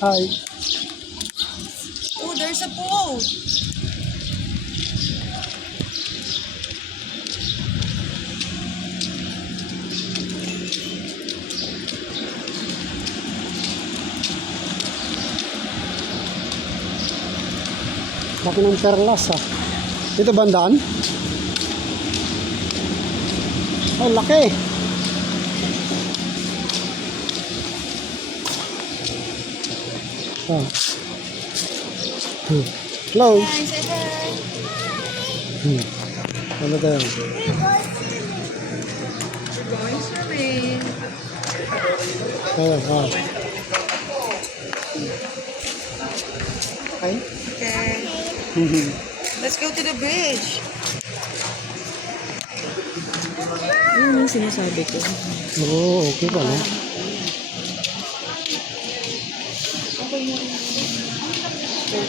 Hi. Oh, there's a pool. Laki ng perlas ah. Dito bandaan? Oh, laki. Oh. Hello. Hi, say hi. Ano tayo? We're going swimming. Oh. Okay. Okay. Let's go to the bridge. Ano yung sinasabi ko? Oo, okay pala.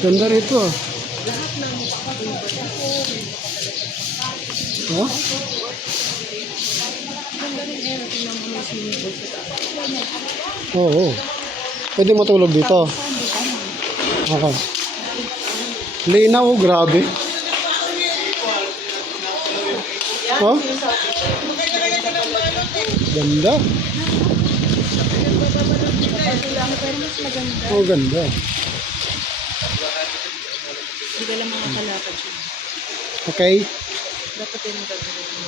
Ganda rito ah. Oh? Oo. Pwede matulog dito. Okay. Linaw, grabe. Oh? Ganda. Oh, ganda. Hindi ka lang makakalakad siya. Okay. Dapat din ang gagawin mo.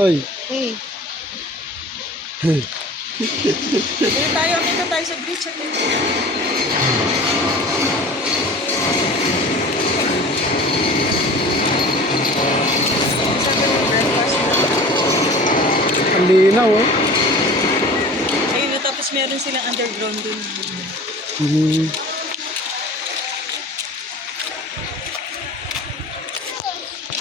Oy. Hey. Dito tayo sa beach. Sabi mo, breakfast na. Ang linaw oh. Ayun, tapos meron silang underground dun. Mhm.